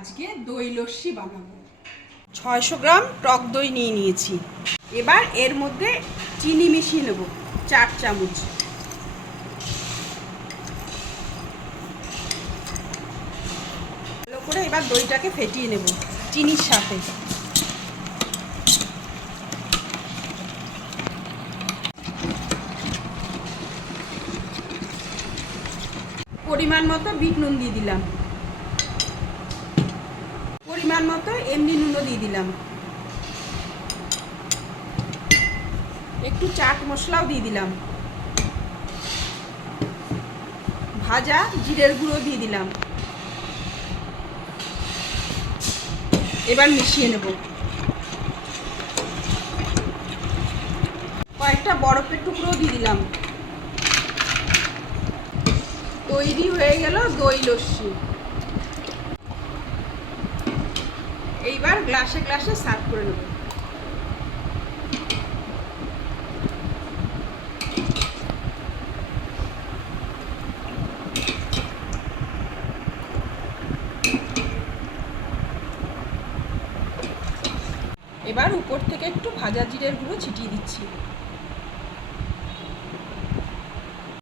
আজকে দই লস্যি বানাবো। 600 গ্রাম টক দই নিয়ে নিয়েছি। এবার এর মধ্যে চিনি মিশিয়ে নেব 4 চামচ। ভালো করে এবার দইটাকে ফেটিয়ে নেব চিনির সাথে। পরিমাণ মতো বিট নুন দিয়ে দিলাম, পরিমাণ মতো এমনি নুনও দিয়ে দিলাম, একটু চাট মশলাও দিয়ে দিলাম, ভাজা জিরের গুঁড়ো দিয়ে দিলাম। এবার মিশিয়ে নেব। কয়েকটা বরফের টুকরো দিয়ে দিলাম। তৈরি হয়ে গেল দই লস্যি। এইবার গ্লাসে গ্লাসে সার্ভ করে নেব। এবার উপর থেকে একটু ভাজা জিরের গুঁড়ো ছিটিয়ে দিচ্ছি।